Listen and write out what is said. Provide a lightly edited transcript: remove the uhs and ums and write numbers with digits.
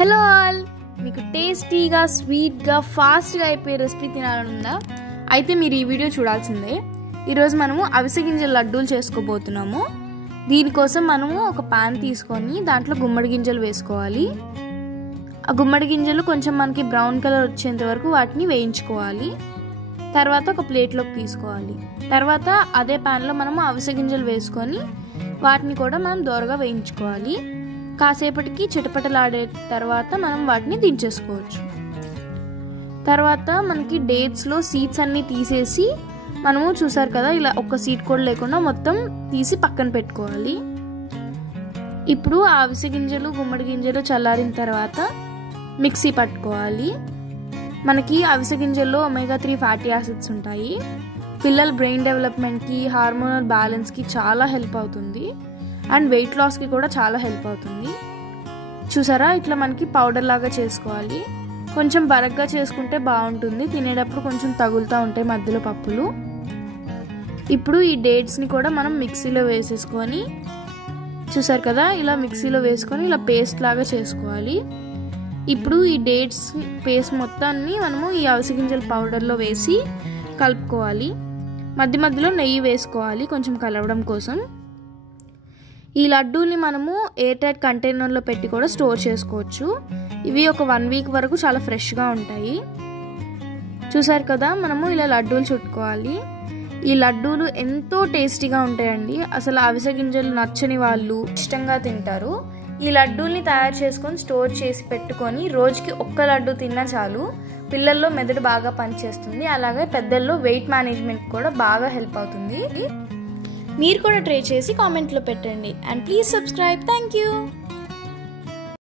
Hello all, మీకు టేస్టీగా స్వీట్గా ఫాస్ట్గా అయిపోయే రెసిపీ తినాలనుందా? అయితే మీరు ఈ వీడియో చూడాల్సిందే. ఈరోజు మనము అవిసె గింజల లడ్డూలు చేసుకోబోతున్నాము. దీనికోసం మనము ఒక పాన్ తీసుకొని దాంట్లో గుమ్మడి గింజలు వేసుకోవాలి. ఆ గుమ్మడి గింజలు కొంచెం మనకి బ్రౌన్ కలర్ వచ్చేంత వరకు వాటిని వేయించుకోవాలి. తర్వాత ఒక ప్లేట్లోకి తీసుకోవాలి. తర్వాత అదే పాన్లో మనము అవిసె గింజలు వేసుకొని వాటిని కూడా మనం దోరగా వేయించుకోవాలి. కాసేపటికి చిటపటలాడే తర్వాత మనం వాటిని దించేసుకోవచ్చు. తర్వాత మనకి డేట్స్లో సీడ్స్ అన్నీ తీసేసి మనము చూసారు కదా, ఇలా ఒక్క సీడ్ కూడా లేకుండా మొత్తం తీసి పక్కన పెట్టుకోవాలి. ఇప్పుడు ఆ అవిసె గింజలు గుమ్మడి గింజలు చల్లారిన తర్వాత మిక్సీ పట్టుకోవాలి. మనకి అవిసె గింజల్లో ఒమేగా 3 ఫ్యాటీ యాసిడ్స్ ఉంటాయి. పిల్లల బ్రెయిన్ డెవలప్మెంట్కి, హార్మోనల్ బ్యాలెన్స్కి చాలా హెల్ప్ అవుతుంది. అండ్ వెయిట్ లాస్కి కూడా చాలా హెల్ప్ అవుతుంది. చూసారా, ఇట్లా మనకి పౌడర్ లాగా చేసుకోవాలి. కొంచెం బరగ్గా చేసుకుంటే బాగుంటుంది, తినేటప్పుడు కొంచెం తగులుతూ ఉంటాయి మధ్యలో పప్పులు. ఇప్పుడు ఈ డేట్స్ని కూడా మనం మిక్సీలో వేసేసుకొని, చూసారు కదా, ఇలా మిక్సీలో వేసుకొని ఇలా పేస్ట్ లాగా చేసుకోవాలి. ఇప్పుడు ఈ డేట్స్ పేస్ట్ మొత్తాన్ని మనము ఈ అవిసె గింజల పౌడర్లో వేసి కలుపుకోవాలి. మధ్య మధ్యలో నెయ్యి వేసుకోవాలి కొంచెం కలవడం కోసం. ఈ లడ్డూని మనము ఎయిర్ టైట్ కంటైనర్లో పెట్టి కూడా స్టోర్ చేసుకోవచ్చు. ఇవి ఒక 1 వీక్ వరకు చాలా ఫ్రెష్గా ఉంటాయి. చూసారు కదా, మనము ఇలా లడ్డూలు చుట్టుకోవాలి. ఈ లడ్డూలు ఎంతో టేస్టీగా ఉంటాయండి. అసలు అవిసె గింజలు నచ్చని వాళ్ళు ఇష్టంగా తింటారు. ఈ లడ్డూల్ని తయారు చేసుకొని స్టోర్ చేసి పెట్టుకొని రోజుకి ఒక్క లడ్డు తిన్నా చాలు. పిల్లల్లో మెదడు బాగా పనిచేస్తుంది. అలాగే పెద్దల్లో వెయిట్ మేనేజ్మెంట్ కూడా బాగా హెల్ప్ అవుతుంది. మీరు కూడా ట్రై చేసి కామెంట్లో పెట్టండి. And please subscribe. Thank you.